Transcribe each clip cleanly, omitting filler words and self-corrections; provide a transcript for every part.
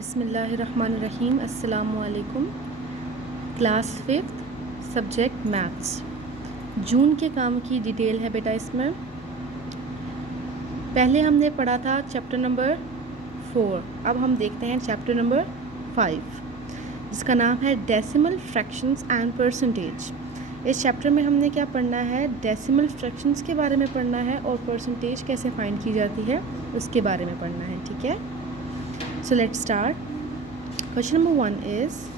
बिस्मिल्लाहिर्रहमानिर्रहीम। अस्सलामुअलैकुम। Class 5th subject maths. जून के काम की डिटेल है बेटा इसमें। पहले हमने पढ़ा था चैप्टर नंबर 4। अब हम देखते हैं चैप्टर नंबर 5 जिसका नाम है डेसिमल फ्रैक्शंस एंड परसेंटेज। इस चैप्टर में हमने क्या पढ़ना है, डेसिमल फ्रैक्शंस के बारे में पढ़ना है और परसेंटेज कैसे फाइंड की जाती है उसके बारे में पढ़ना है। ठीक है, so let's start. Question number 1 is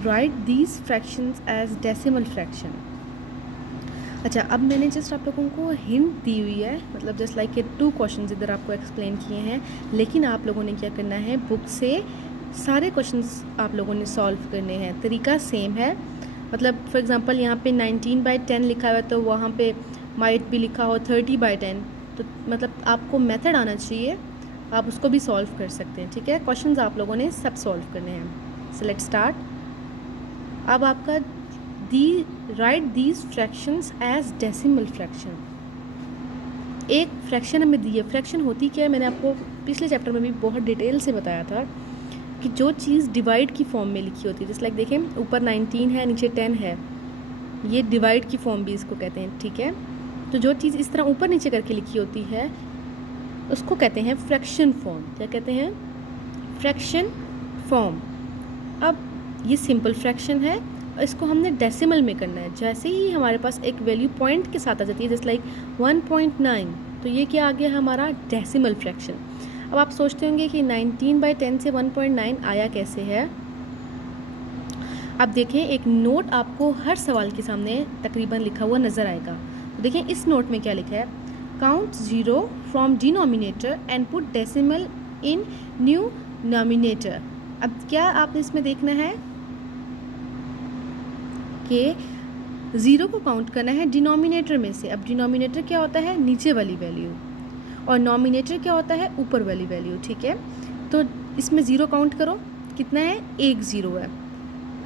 write these fractions as decimal fraction. अच्छा, अब मैंने जस्ट आप लोगों को हिंट दी हुई है, मतलब जस्ट लाइक 2 क्वेश्चंस इधर आपको एक्सप्लेन किए हैं, लेकिन आप लोगों ने क्या करना है, बुक से सारे क्वेश्चंस आप लोगों ने सॉल्व करने हैं। तरीका सेम है, मतलब फॉर एग्जांपल यहाँ पे 19/10 लिखा हुआ है तो वहाँ पे माइट भी लिखा हो 30/10, तो मतलब आपको मेथड आना चाहिए, आप उसको भी सॉल्व कर सकते हैं। ठीक है, क्वेश्चंस आप लोगों ने सब सॉल्व करने हैं। So let's start. अब आपका write these fractions as decimal fraction. एक फ्रैक्शन हमें दी है, फ्रैक्शन होती क्या है, मैंने आपको पिछले चैप्टर में भी बहुत डिटेल से बताया था कि जो चीज़ डिवाइड की फॉर्म में लिखी होती है, जैसे लाइक देखें ऊपर 19 है नीचे 10 है, ये डिवाइड की फॉर्म भी इसको कहते हैं। ठीक है, तो जो चीज़ इस तरह ऊपर नीचे करके लिखी होती है उसको कहते हैं फ्रैक्शन फॉर्म। क्या कहते हैं? Fraction form. अब ये सिंपल फ्रैक्शन है, इसको हमने डेसिमल में करना है। जैसे ही हमारे पास एक वैल्यू पॉइंट के साथ आ जाती है, जैसे लाइक 1.9, तो ये क्या आ गया हमारा डेसिमल फ्रैक्शन। अब आप सोचते होंगे कि 19/10 से 1.9 आया कैसे है। अब देखें, एक नोट आपको हर सवाल के सामने तकरीबन लिखा हुआ नज़र आएगा। तो देखें इस नोट में क्या लिखा है, count 0 from denominator and put decimal in new nominator. अब क्या आपने इसमें देखना है कि 0 को काउंट करना है डिनोमिनेटर में से। अब डिनोमिनेटर क्या होता है, नीचे वाली वैल्यू, और नोमिनेटर क्या होता है, ऊपर वाली वैल्यू। ठीक है, तो इसमें 0 काउंट करो, कितना है, 1 0 है,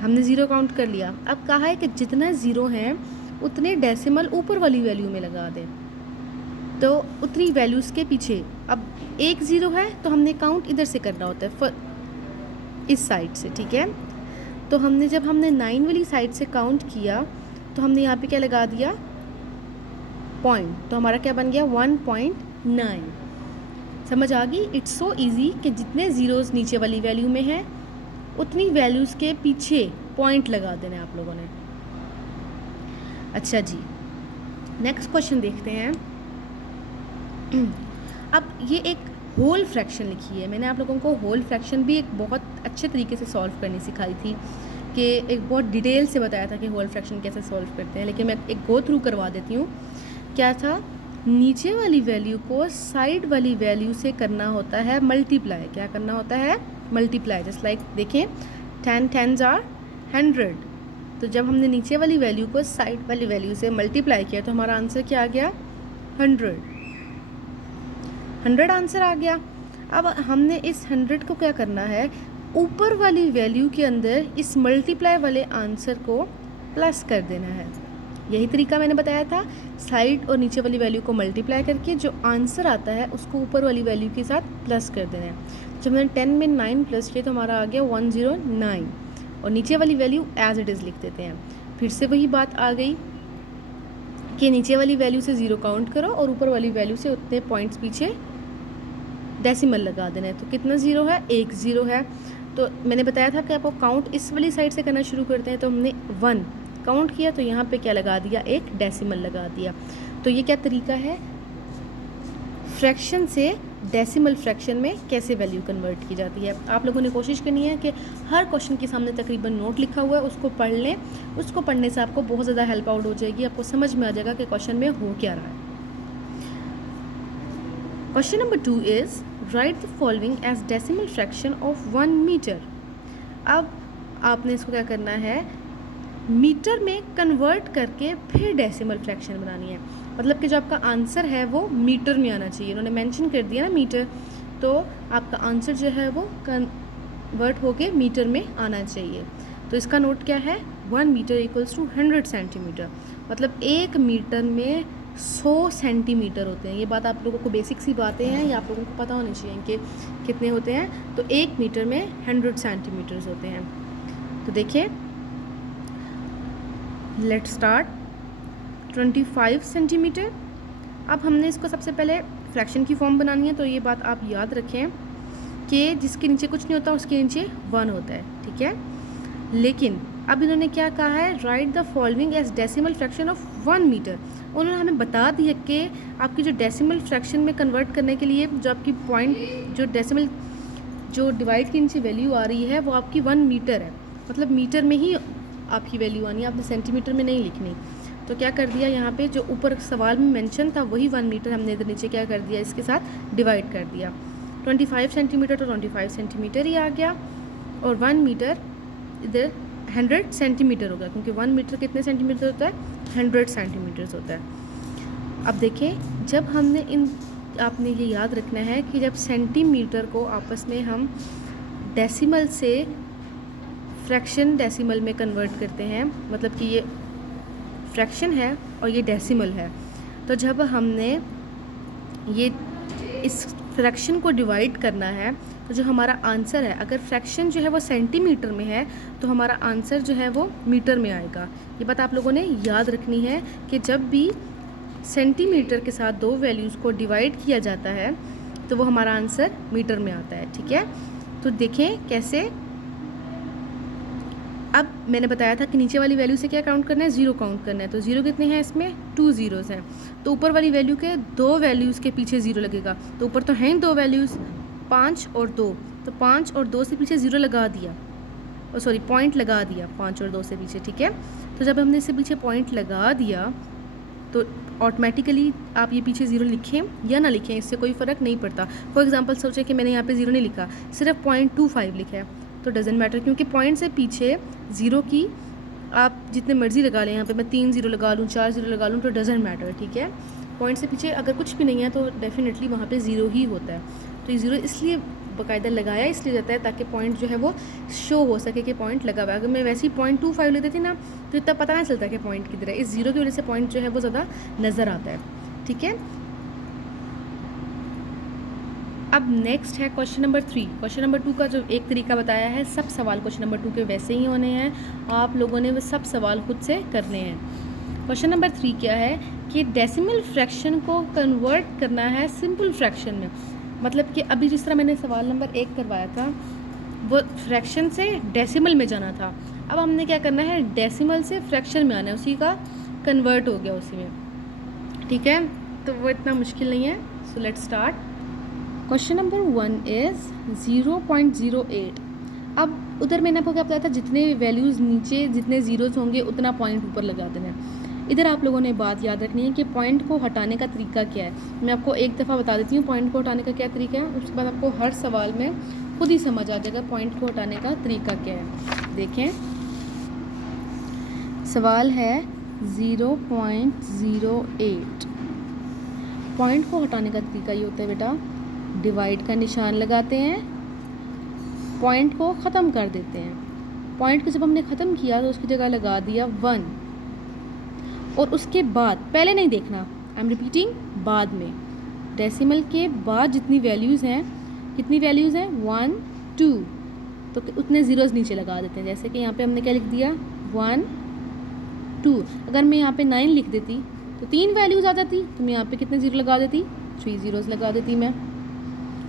हमने 0 काउंट कर लिया। अब कहा है कि जितना 0 है उतने डेसिमल ऊपर वाली वैल्यू में लगा दें, तो उतनी वैल्यूज़ के पीछे। अब 1 0 है तो हमने काउंट इधर से करना होता है, इस साइड से। ठीक है, तो जब हमने 9 वाली साइड से काउंट किया तो हमने यहाँ पे क्या लगा दिया, पॉइंट, तो हमारा क्या बन गया 1.9। समझ आ गई? इट्स सो ईजी कि जितने ज़ीरोज़ नीचे वाली वैल्यू में हैं उतनी वैल्यूज़ के पीछे पॉइंट लगा देने आप लोगों ने। अच्छा जी, नेक्स्ट क्वेश्चन देखते हैं। अब ये एक होल फ्रैक्शन लिखी है, मैंने आप लोगों को होल फ्रैक्शन भी एक बहुत अच्छे तरीके से सॉल्व करनी सिखाई थी, कि एक बहुत डिटेल से बताया था कि होल फ्रैक्शन कैसे सॉल्व करते हैं, लेकिन मैं एक गो थ्रू करवा देती हूँ। क्या था, नीचे वाली वैल्यू को साइड वाली वैल्यू से करना होता है मल्टीप्लाई। क्या करना होता है, मल्टीप्लाई। जस्ट लाइक देखें 10 10s are 100, तो जब हमने नीचे वाली वैल्यू को साइड वाली वैल्यू से मल्टीप्लाई किया तो हमारा आंसर क्या आ गया, 100 आंसर आ गया। अब हमने इस 100 को क्या करना है, ऊपर वाली वैल्यू के अंदर इस मल्टीप्लाई वाले आंसर को प्लस कर देना है। यही तरीका मैंने बताया था, साइड और नीचे वाली वैल्यू को मल्टीप्लाई करके जो आंसर आता है उसको ऊपर वाली वैल्यू के साथ प्लस कर देना है। जब मैंने 10 में 9 प्लस किया तो हमारा आ गया 109, और नीचे वाली वैल्यू एज इट इज़ लिख देते हैं। फिर से वही बात आ गई कि नीचे वाली वैल्यू से 0 काउंट करो और ऊपर वाली वैल्यू से उतने पॉइंट्स पीछे डेसिमल लगा देना है। तो कितना 0 है, 1 0 है। तो मैंने बताया था कि आपको काउंट इस वाली साइड से करना शुरू करते हैं, तो हमने 1 काउंट किया तो यहाँ पे क्या लगा दिया, एक डेसिमल लगा दिया। तो ये क्या तरीका है, फ्रैक्शन से डेसिमल फ्रैक्शन में कैसे वैल्यू कन्वर्ट की जाती है। आप लोगों ने कोशिश करनी है कि हर क्वेश्चन के सामने तकरीबन नोट लिखा हुआ है, उसको पढ़ लें। उसको पढ़ने से आपको बहुत ज़्यादा हेल्प आउट हो जाएगी, आपको समझ में आ जाएगा कि क्वेश्चन में हो क्या रहा है। Question number 2 is write the following as decimal fraction of 1 metre. अब आपने इसको क्या करना है, मीटर में कन्वर्ट करके फिर डेसिमल फ्रैक्शन बनानी है। मतलब कि जो आपका आंसर है वो मीटर में आना चाहिए। उन्होंने मेंशन कर दिया ना मीटर, तो आपका आंसर जो है वो कन्वर्ट होके मीटर में आना चाहिए। तो इसका नोट क्या है, 1 मीटर इक्वल्स टू 100 सेंटीमीटर। मतलब 1 मीटर में 100 सेंटीमीटर होते हैं। ये बात आप लोगों को बेसिक सी बातें हैं, ये आप लोगों को पता होनी चाहिए कि कितने होते हैं। तो 1 मीटर में 100 सेंटीमीटर्स होते हैं। तो देखिए, लेट स्टार्ट 25 सेंटीमीटर। अब हमने इसको सबसे पहले फ्रैक्शन की फॉर्म बनानी है, तो ये बात आप याद रखें कि जिसके नीचे कुछ नहीं होता उसके नीचे 1 होता है, ठीक है। लेकिन अब इन्होंने क्या कहा है, write the following as decimal fraction of 1 metre. उन्होंने हमें बता दिया कि आपकी जो डेसिमल फ्रैक्शन में कन्वर्ट करने के लिए जो आपकी पॉइंट जो डेसिमल जो डिवाइड के नीचे वैल्यू आ रही है वो आपकी 1 मीटर है, मतलब मीटर में ही आपकी वैल्यू आनी है, आपने सेंटीमीटर में नहीं लिखनी। तो क्या कर दिया, यहाँ पे जो ऊपर सवाल में मेंशन था वही 1 मीटर हमने इधर नीचे क्या कर दिया, इसके साथ डिवाइड कर दिया। 25 सेंटीमीटर तो 25 सेंटीमीटर ही आ गया, और 1 मीटर इधर 100 सेंटीमीटर हो गया, क्योंकि 1 मीटर कितने सेंटीमीटर होता है, 100 सेंटीमीटर्स होता है। अब देखें, जब हमने आपने ये याद रखना है कि जब सेंटीमीटर को आपस में हम डेसिमल से फ्रैक्शन डेसिमल में कन्वर्ट करते हैं, मतलब कि ये फ्रैक्शन है और ये डेसिमल है, तो जब हमने ये इस फ्रैक्शन को डिवाइड करना है तो जो हमारा आंसर है, अगर फ्रैक्शन जो है वो सेंटीमीटर में है तो हमारा आंसर जो है वो मीटर में आएगा। ये बात आप लोगों ने याद रखनी है कि जब भी सेंटीमीटर के साथ 2 वैल्यूज़ को डिवाइड किया जाता है तो वो हमारा आंसर मीटर में आता है, ठीक है। तो देखें कैसे, अब मैंने बताया था कि नीचे वाली वैल्यू से क्या काउंट करना है, 0 काउंट करना है। तो 0 कितने हैं इसमें, 2 ज़ीरोज़ हैं। तो ऊपर वाली वैल्यू के 2 वैल्यूज़ के पीछे 0 लगेगा, तो ऊपर तो हैं 2 वैल्यूज़ 5 और 2, तो 5 और 2 से पीछे 0 लगा दिया, और सॉरी पॉइंट लगा दिया 5 और 2 से पीछे, ठीक है। तो जब हमने इससे पीछे पॉइंट लगा दिया तो ऑटोमेटिकली आप ये पीछे 0 लिखें या ना लिखें, इससे कोई फ़र्क नहीं पड़ता। फॉर एग्जांपल सोचें कि मैंने यहाँ पे 0 नहीं लिखा, सिर्फ 0.25 लिखा है, तो डजेंट मैटर, क्योंकि पॉइंट से पीछे 0 की आप जितने मर्जी लगा लें, यहाँ पे मैं 3 0 लगा लूँ, 4 0 लगा लूँ, तो डजेंट मैटर, ठीक है। पॉइंट से पीछे अगर कुछ भी नहीं है तो डेफिनेटली वहाँ पे 0 ही होता है। तो ये 0 इसलिए बाकायदा लगाया इसलिए जाता है ताकि पॉइंट जो है वो शो हो सके कि पॉइंट लगा हुआ है। अगर मैं वैसे ही 0.25 ले देती ना तो इतना पता नहीं चलता कि पॉइंट किधर है। इस 0 की वजह से पॉइंट जो है वो ज़्यादा नज़र आता है, ठीक है। अब नेक्स्ट है क्वेश्चन नंबर 3। क्वेश्चन नंबर 2 का जो एक तरीका बताया है, सब सवाल क्वेश्चन नंबर 2 के वैसे ही होने हैं, आप लोगों ने वो सब सवाल खुद से करने हैं। क्वेश्चन नंबर 3 क्या है कि डेसिमल फ्रैक्शन को कन्वर्ट करना है सिंपल फ्रैक्शन में। मतलब कि अभी जिस तरह मैंने सवाल नंबर 1 करवाया था वो फ्रैक्शन से डेसिमल में जाना था, अब हमने क्या करना है, डेसिमल से फ्रैक्शन में आना है, उसी का कन्वर्ट हो गया उसी में, ठीक है। तो वो इतना मुश्किल नहीं है। सो let's start. Question number 1 is 0.08। अब उधर मैंने आपको क्या बताया था, जितने वैल्यूज़ नीचे जितने ज़ीरोज़ होंगे उतना पॉइंट ऊपर लगा देना है। इधर आप लोगों ने बात याद रखनी है कि पॉइंट को हटाने का तरीका क्या है। मैं आपको एक दफ़ा बता देती हूँ पॉइंट को हटाने का क्या तरीका है, उसके बाद आपको हर सवाल में खुद ही समझ आ जाएगा पॉइंट को हटाने का तरीका क्या है। देखें, सवाल है 0.08। पॉइंट को हटाने का तरीका ये होता है बेटा, डिवाइड का निशान लगाते हैं, पॉइंट को ख़त्म कर देते हैं। पॉइंट को जब हमने ख़त्म किया तो उसकी जगह लगा दिया 1, और उसके बाद पहले नहीं देखना, आई एम रिपीटिंग, बाद में डेसिमल के बाद जितनी वैल्यूज़ हैं, कितनी वैल्यूज़ हैं 1 2, तो उतने ज़ीरोज़ नीचे लगा देते हैं। जैसे कि यहाँ पे हमने क्या लिख दिया 1 2। अगर मैं यहाँ पे 9 लिख देती तो 3 वैल्यूज़ आ जाती, तो मैं यहाँ पे कितने ज़ीरो लगा देती, 3 ज़ीरोज़ लगा देती मैं,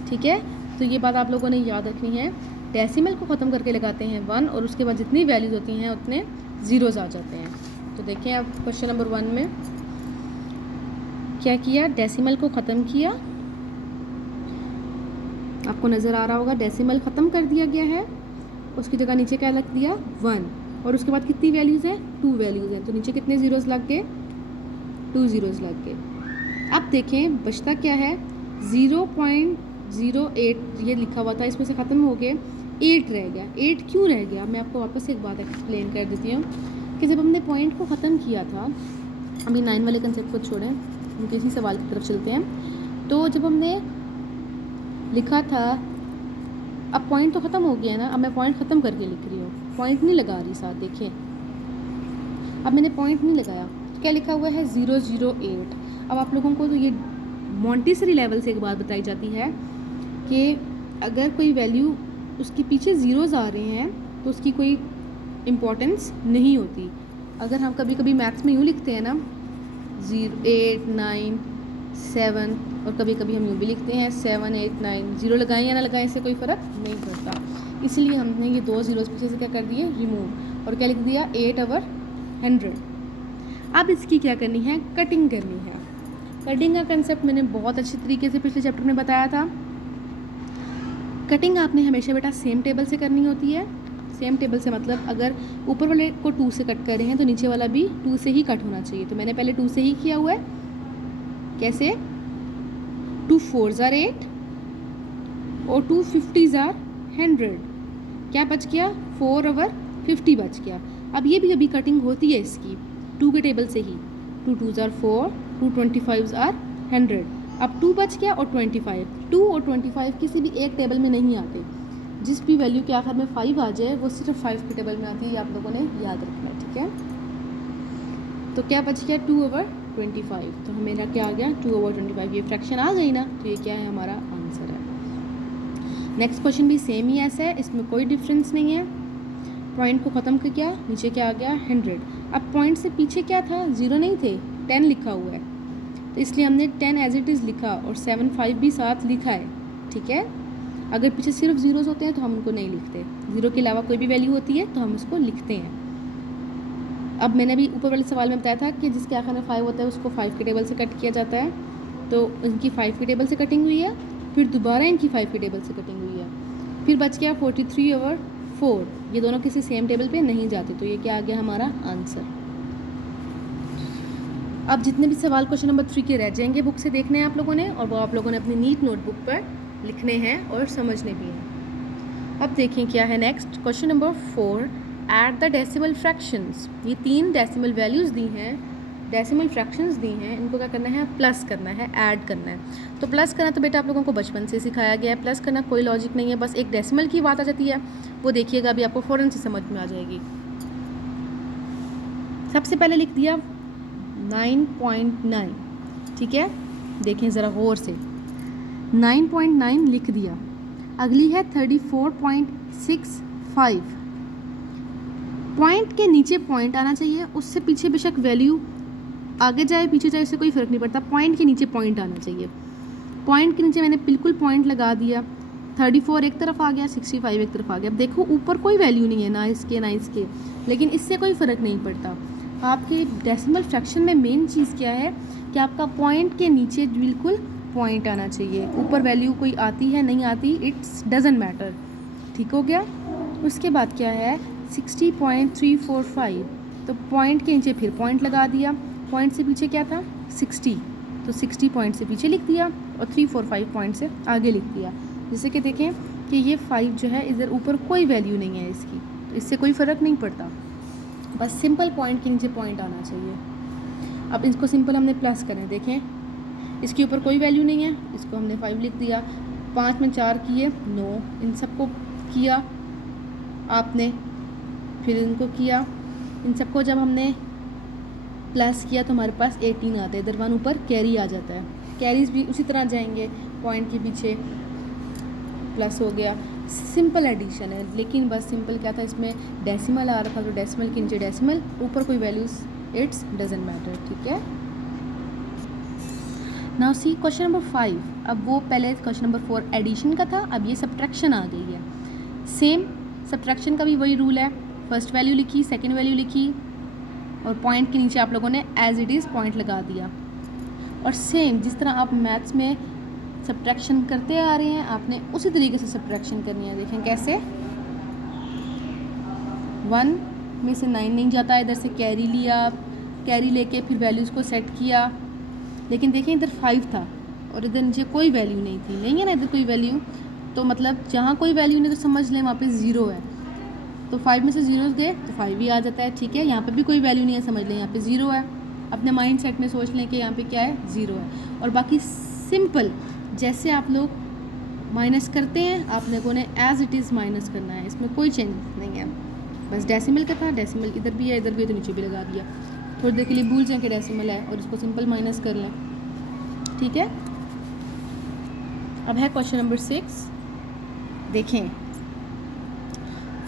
ठीक है। तो ये बात आप लोगों ने याद रखनी है, डेसिमल को ख़त्म करके लगाते हैं 1, और उसके बाद जितनी वैल्यूज़ होती हैं उतने ज़ीरोज़ आ जाते हैं। तो देखें अब क्वेश्चन नंबर 1 में क्या किया, डेसिमल को ख़त्म किया, आपको नज़र आ रहा होगा डेसिमल ख़त्म कर दिया गया है, उसकी जगह नीचे क्या लग दिया 1, और उसके बाद कितनी वैल्यूज़ हैं 2 वैल्यूज़ हैं, तो नीचे कितने ज़ीरोज़ लग गए 2 ज़ीरोज़ लग गए। अब देखें बचता क्या है 0.08, ये लिखा हुआ था इसमें से ख़त्म हो गए 8 रह गया। 8 क्यों रह गया, मैं आपको वापस एक बात एक्सप्लेन कर देती हूँ कि जब हमने पॉइंट को ख़त्म किया था, अभी 9 वाले कंसेप्ट को छोड़ें, हम किसी सवाल की तरफ चलते हैं। तो जब हमने लिखा था, अब पॉइंट तो ख़त्म हो गया ना, अब मैं पॉइंट ख़त्म करके लिख रही हूँ, पॉइंट नहीं लगा रही साथ, देखिए अब मैंने पॉइंट नहीं लगाया, तो क्या लिखा हुआ है 008। अब आप लोगों को तो ये मॉन्टेसरी लेवल से एक बात बताई जाती है कि अगर कोई वैल्यू उसके पीछे ज़ीरोज़ आ रहे हैं तो उसकी कोई इम्पोर्टेंस नहीं होती। अगर हम कभी कभी मैथ्स में यूँ लिखते हैं ना 8 9 7, और कभी कभी हम यूँ भी लिखते हैं 7 8 9, ज़ीरो लगाएं या ना लगाएं इससे कोई फ़र्क नहीं पड़ता। इसलिए हमने ये 2 ज़ीरोज़ पीछे से क्या कर दिए, रिमूव, और क्या लिख दिया 8/100। अब इसकी क्या करनी है, कटिंग करनी है। कटिंग का कंसेप्ट मैंने बहुत अच्छी तरीके से पिछले चैप्टर में बताया था। कटिंग आपने हमेशा बेटा सेम टेबल से करनी होती है। सेम टेबल से मतलब अगर ऊपर वाले को 2 से कट कर रहे हैं तो नीचे वाला भी 2 से ही कट होना चाहिए। तो मैंने पहले 2 से ही किया हुआ है। कैसे, 2 4s are 8 और 2 50s are 100। क्या बच गया, 4/50 बच गया। अब ये भी अभी कटिंग होती है इसकी 2 के टेबल से ही। 2 2s are 4, 2 25s are 100। अब 2 बच गया और 25। 2 और 25 किसी भी एक टेबल में नहीं आते। जिस भी वैल्यू के आखिर में 5 आ जाए वो सिर्फ 5 के टेबल में आती है, ये आप लोगों ने याद रखना है, ठीक है। तो क्या बच गया, 2/25। तो मेरा क्या आ गया, 2/25। ये फ्रैक्शन आ गई ना, तो ये क्या है, हमारा आंसर है। नेक्स्ट क्वेश्चन भी सेम ही ऐसा है, इसमें कोई डिफरेंस नहीं है। पॉइंट को ख़त्म कर किया, नीचे क्या आ गया 100। अब पॉइंट से पीछे क्या था, 0 नहीं थे, 10 लिखा हुआ है, तो इसलिए हमने 10 एज इट इज़ लिखा और 7 5 भी साथ लिखा है, ठीक है। अगर पीछे सिर्फ ज़ीरोज़ होते हैं तो हम उनको नहीं लिखते, ज़ीरो के अलावा कोई भी वैल्यू होती है तो हम उसको लिखते हैं। अब मैंने भी ऊपर वाले सवाल में बताया था कि जिसके आखिर में 5 होता है उसको 5 के टेबल से कट किया जाता है। तो इनकी 5 के टेबल से कटिंग हुई है, फिर दोबारा इनकी 5 के टेबल से कटिंग हुई है, फिर बच गया 43/4। ये दोनों किसी सेम टेबल पे नहीं जाते, तो ये क्या आ गया हमारा आंसर। अब जितने भी सवाल क्वेश्चन नंबर 3 के रह जाएंगे बुक से देखने हैं आप लोगों ने, और वो आप लोगों ने अपनी नीट नोटबुक पर लिखने हैं और समझने भी हैं। अब देखें क्या है next, question number 4, add the decimal fractions. ये 3 डेसिमल वैल्यूज़ दी हैं, डेसिमल फ्रैक्शंस दी हैं, इनको क्या करना है, प्लस करना है, ऐड करना है। तो प्लस करना तो बेटा आप लोगों को बचपन से सिखाया गया है, प्लस करना कोई लॉजिक नहीं है, बस एक डेसिमल की बात आ जाती है, वो देखिएगा अभी आपको फ़ौरन से समझ में आ जाएगी। सबसे पहले लिख दिया 9.9, ठीक है, देखें ज़रा गौर से, 9.9 लिख दिया। अगली है 34.65। पॉइंट के नीचे पॉइंट आना चाहिए, उससे पीछे बेशक वैल्यू आगे जाए पीछे जाए उससे कोई फ़र्क नहीं पड़ता, पॉइंट के नीचे पॉइंट आना चाहिए। पॉइंट के नीचे मैंने बिल्कुल पॉइंट लगा दिया, 34 एक तरफ आ गया, 65 एक तरफ आ गया। अब देखो ऊपर कोई वैल्यू नहीं है, ना इसके ना इसके, लेकिन इससे कोई फ़र्क नहीं पड़ता। आपके डेसिमल फ्रैक्शन में मेन चीज़ क्या है कि आपका पॉइंट के नीचे बिल्कुल पॉइंट आना चाहिए, ऊपर वैल्यू कोई आती है नहीं आती, इट्स डजेंट मैटर, ठीक हो गया। उसके बाद क्या है 60.345, तो पॉइंट के नीचे फिर पॉइंट लगा दिया, पॉइंट से पीछे क्या था 60, तो 60 पॉइंट से पीछे लिख दिया और 345 पॉइंट से आगे लिख दिया। जैसे कि देखें कि ये 5 जो है इधर ऊपर कोई वैल्यू नहीं है इसकी, तो इससे कोई फ़र्क नहीं पड़ता, बस सिंपल पॉइंट के नीचे पॉइंट आना चाहिए। अब इसको सिंपल हमने प्लस करें, देखें इसके ऊपर कोई वैल्यू नहीं है, इसको हमने 5 लिख दिया, 5 में 4 किए 9, इन सबको किया आपने, फिर इनको किया, इन सबको जब हमने प्लस किया तो हमारे पास 18 आता है, इधर 1 ऊपर कैरी आ जाता है, कैरीज भी उसी तरह जाएंगे, पॉइंट के पीछे प्लस हो गया। सिंपल एडिशन है, लेकिन बस सिंपल क्या था, इसमें डेसिमल आ रहा था, तो डेसिमल के नीचे डेसिमल, ऊपर कोई वैल्यूज, इट्स डजेंट मैटर, ठीक है। Now see question number 5। अब वो पहले क्वेश्चन नंबर 4 एडिशन का था, अब ये सब्ट्रैक्शन आ गई है। सेम सब्ट्रैक्शन का भी वही रूल है, फर्स्ट वैल्यू लिखी, सेकंड वैल्यू लिखी, और पॉइंट के नीचे आप लोगों ने एज इट इज़ पॉइंट लगा दिया। और सेम जिस तरह आप मैथ्स में सब्ट्रैक्शन करते आ रहे हैं, आपने उसी तरीके से सब्ट्रैक्शन करनी है। देखें कैसे, 1 में से 9 नहीं जाता, इधर से कैरी लिया, कैरी लेके फिर वैल्यूज़ को सेट किया, लेकिन देखें इधर 5 था और इधर नीचे कोई वैल्यू नहीं थी, नहीं है ना इधर कोई वैल्यू, तो मतलब जहाँ कोई वैल्यू नहीं तो समझ लें वहाँ पे 0 है, तो 5 में से 0 गए तो 5 भी आ जाता है, ठीक है। यहाँ पे भी कोई वैल्यू नहीं है, समझ लें यहाँ पे 0 है, अपने माइंड सेट में सोच लें कि यहाँ पे क्या है 0 है। और बाकी सिंपल जैसे आप लोग माइनस करते हैं आप लोगों ने एज इट इज़ माइनस करना है, इसमें कोई चेंज नहीं है। बस डेसिमल का था, डेसिमल इधर भी है इधर भी है, तो नीचे भी लगा दिया। थोड़ी देर के लिए भूल जाएं कि डेसिमल है और इसको सिंपल माइनस कर लें, ठीक है। अब है क्वेश्चन नंबर 6, देखें।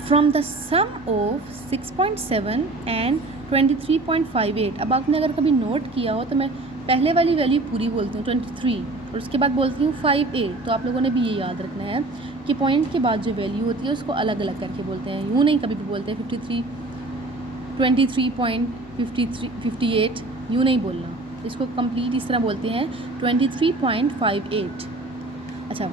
From the sum of 6.7 and 23.58। अब आपने अगर कभी नोट किया हो तो मैं पहले वाली वैल्यू पूरी बोलती हूँ 23 और उसके बाद बोलती हूँ 58। तो आप लोगों ने भी ये याद रखना है कि पॉइंट के बाद जो वैल्यू होती है उसको अलग अलग करके बोलते हैं, यूँ नहीं कभी भी बोलते हैं 53, 23.58, यूँ नहीं बोलना, इसको कंप्लीट इस तरह बोलते हैं 23.58। अच्छा,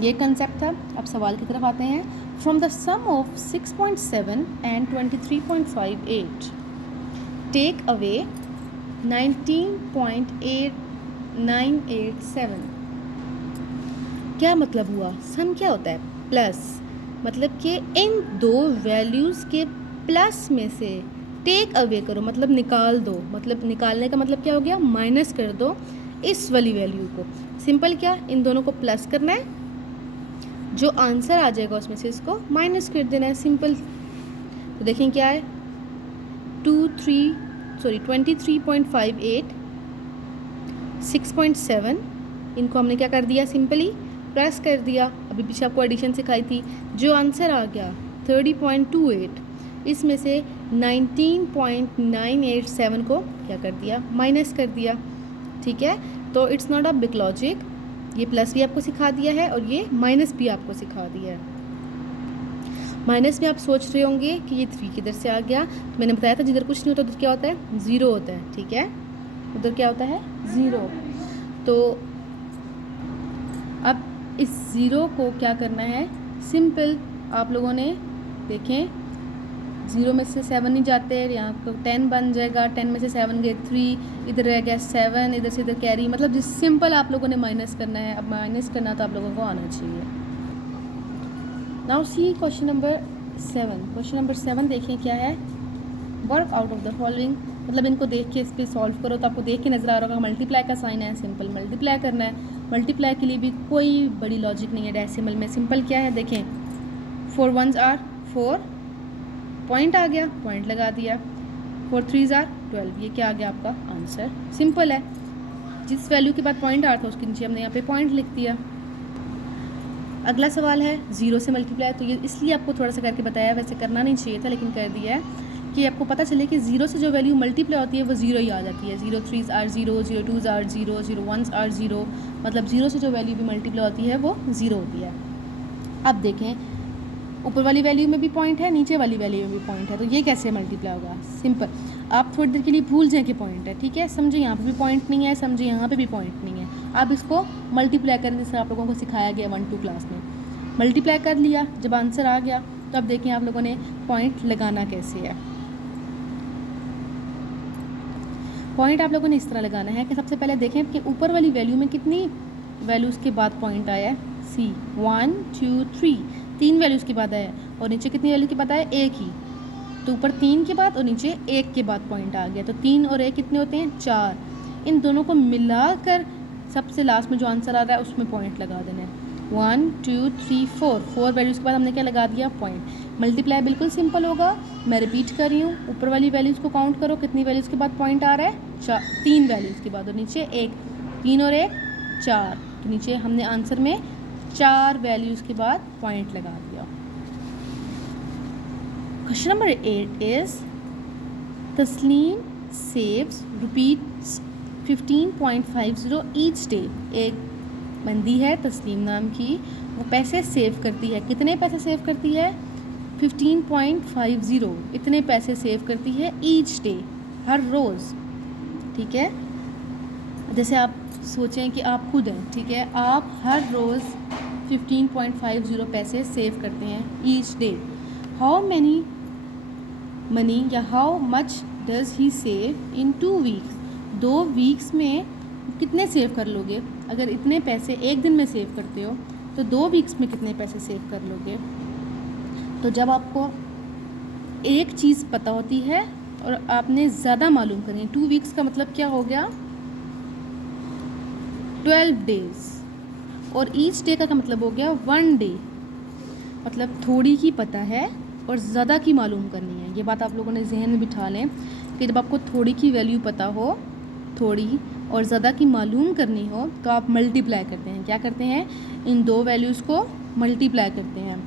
ये कंसेप्ट था। अब सवाल की तरफ आते हैं। From the sum of 6.7 and 23.58 take away 19.8987। क्या मतलब हुआ? सम क्या होता है? प्लस, मतलब कि इन दो वैल्यूज़ के प्लस में से टेक अवे करो, मतलब निकाल दो। मतलब निकालने का मतलब क्या हो गया? माइनस कर दो इस वाली वैल्यू को। सिंपल, क्या इन दोनों को प्लस करना है, जो आंसर आ जाएगा उसमें से इसको माइनस कर देना है, सिंपल। तो देखें क्या है, 23.58, 6.7, इनको हमने क्या कर दिया? सिंपली प्लस कर दिया। अभी पीछे आपको एडिशन सिखाई थी। जो आंसर आ गया 30.28, इसमें से 19.987 को क्या कर दिया? माइनस कर दिया। ठीक है, तो it's not a big logic. ये प्लस भी आपको सिखा दिया है और ये माइनस भी आपको सिखा दिया है। माइनस में आप सोच रहे होंगे कि ये 3 किधर से आ गया। तो मैंने बताया था जिधर कुछ नहीं होता उधर क्या होता है? 0 होता है। ठीक है, उधर क्या होता है? 0। तो अब इस 0 को क्या करना है? सिंपल, आप लोगों ने देखें 0 में से 7 नहीं जाते, यहाँ तो 10 बन जाएगा। 10 में से 7 गए 3, इधर रह गया 7, इधर से इधर कैरी, मतलब जिस सिंपल आप लोगों ने माइनस करना है। अब माइनस करना तो आप लोगों को आना चाहिए। Now see question number 7। Question number 7 देखें क्या है। Work out of the following, मतलब इनको देख के इस पर सॉल्व करो। तो आपको देख के नजर आ रहा होगा मल्टीप्लाई का साइन है, सिंपल मल्टीप्लाई करना है। मल्टीप्लाई के लिए भी कोई बड़ी लॉजिक नहीं है डेसिमल में। सिंपल क्या है, देखें 4 1s आर 4, पॉइंट आ गया, पॉइंट लगा दिया। 4 3s आर 12, ये क्या आ गया? आपका आंसर। सिंपल है, जिस वैल्यू के बाद पॉइंट आ रहा था उसके नीचे हमने यहाँ पे पॉइंट लिख दिया। अगला सवाल है 0 से मल्टीप्लाई। तो ये इसलिए आपको थोड़ा सा करके बताया, वैसे करना नहीं चाहिए था लेकिन कर दिया है कि आपको पता चले कि 0 से जो वैल्यू मल्टीप्लाई होती है वो 0 ही आ जाती है। 0 3s are 0, 0 2s are 0, 0 1s are 0, मतलब 0 से जो वैल्यू भी मल्टीप्लाई होती है वो 0 होती है। अब देखें, ऊपर वाली वैल्यू में भी पॉइंट है, नीचे वाली वैल्यू में भी पॉइंट है, तो ये कैसे मल्टीप्लाई होगा? सिंपल, आप थोड़ी देर के लिए भूल जाएं कि पॉइंट है। ठीक है, समझे यहाँ पे भी पॉइंट नहीं है, समझे यहाँ पे भी पॉइंट नहीं है। आप इसको मल्टीप्लाई करें जैसे आप लोगों को सिखाया गया 1 2 क्लास में। मल्टीप्लाई कर लिया, जब आंसर आ गया तो अब देखें आप लोगों ने पॉइंट लगाना कैसे है। पॉइंट आप लोगों ने इस तरह लगाना है कि सबसे पहले देखें कि ऊपर वाली वैल्यू में कितनी वैल्यूज़ के बाद पॉइंट आया है। सी 1 2 3, 3 वैल्यूज़ के बाद आया है, और नीचे कितनी वैल्यू के बाद आया? 1 ही। तो ऊपर 3 के बाद और नीचे 1 के बाद पॉइंट आ गया। तो 3 और 1 कितने होते हैं? 4। इन दोनों को मिलाकर सबसे लास्ट में जो आंसर आ रहा है उसमें पॉइंट लगा देना है। 1 2 3 4, 4 वैल्यूज़ के बाद हमने क्या लगा दिया? पॉइंट। मल्टीप्लाई बिल्कुल सिंपल होगा। मैं रिपीट कर रही हूँ, ऊपर वाली वैल्यूज़ को काउंट करो, कितनी वैल्यूज़ के बाद पॉइंट आ रहा है? 3 वैल्यूज़ के बाद, और नीचे 1, 3 और 1 4। तो नीचे हमने आंसर में 4 वैल्यूज़ के बाद पॉइंट लगा दिया। क्वेश्चन नंबर 8 इज तस्लीम सेव्स रुपीज 15.50 ईच डे। एक बंदी है तस्लीम नाम की, वो पैसे सेव करती है। कितने पैसे सेव करती है? 15.50, इतने पैसे सेव करती है ईच डे, हर रोज़। ठीक है, जैसे आप सोचें कि आप खुद हैं, ठीक है, आप हर रोज़ 15.50 पैसे सेव करते हैं each day. How many money या how much does he save in 2 weeks. 2 weeks में कितने सेव कर लोगे? अगर इतने पैसे एक दिन में सेव करते हो तो 2 वीक्स में कितने पैसे सेव कर लोगे? तो जब आपको एक चीज़ पता होती है और आपने ज़्यादा मालूम करनी है, 2 वीक्स का मतलब क्या हो गया? 12 डेज़, और ईच डे का मतलब हो गया 1 डे। मतलब थोड़ी ही पता है और ज़्यादा की मालूम करनी है। ये बात आप लोगों ने जहन में बिठा लें कि जब आपको थोड़ी की वैल्यू पता हो, थोड़ी, और ज़्यादा की मालूम करनी हो तो आप मल्टीप्लाई करते हैं। क्या करते हैं? इन दो वैल्यूज़ को मल्टीप्लाई करते हैं।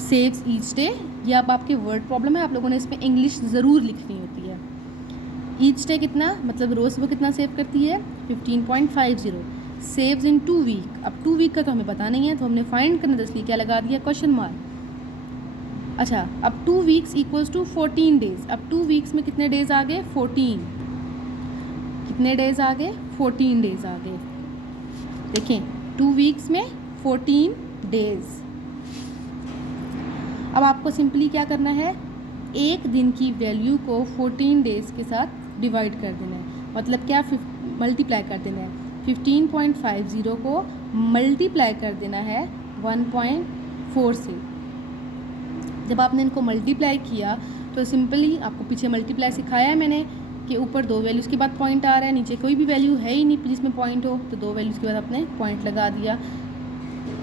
सेव्स ईच डे, ये अब आपके वर्ड प्रॉब्लम है, आप लोगों ने इसमें इंग्लिश ज़रूर लिखनी होती है। ईच डे कितना, मतलब रोज़ वो कितना सेव करती है? 15.50। सेव्स इन 2 वीक, अब 2 वीक का तो हमें पता नहीं है, तो हमने फाइंड करना था, इसलिए क्या लगा दिया? Question mark. अच्छा, अब 2 वीक्स इक्वल्स टू 14 डेज। अब 2 वीक्स में कितने डेज आ गए? 14। कितने डेज आ गए? 14 डेज आ गए। देखें, 2 वीक्स में 14 डेज। अब आपको सिंपली क्या करना है? एक दिन की वैल्यू को 14 डेज के साथ डिवाइड कर देना है, मतलब क्या? मल्टीप्लाई कर देना है। 15.50 को मल्टीप्लाई कर देना है 1.4 से। जब आपने इनको मल्टीप्लाई किया तो सिंपली, आपको पीछे मल्टीप्लाई सिखाया है मैंने कि ऊपर 2 वैल्यूज़ के बाद पॉइंट आ रहा है, नीचे कोई भी वैल्यू है ही नहीं जिसमें पॉइंट हो, तो 2 वैल्यूज़ के बाद आपने पॉइंट लगा दिया।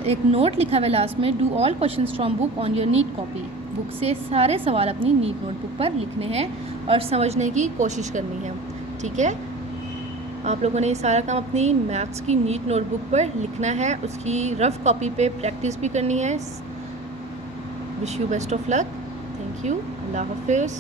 एक नोट लिखा हुआ है लास्ट में, do all questions from book on your neat copy. Book से सारे सवाल अपनी नीट नोटबुक पर लिखने हैं और समझने की कोशिश करनी है। ठीक है, आप लोगों ने ये सारा काम अपनी मैथ्स की नीट नोटबुक पर लिखना है, उसकी रफ़ कॉपी पे प्रैक्टिस भी करनी है। Wish you best of luck. Thank you. अल्लाह हाफिज़।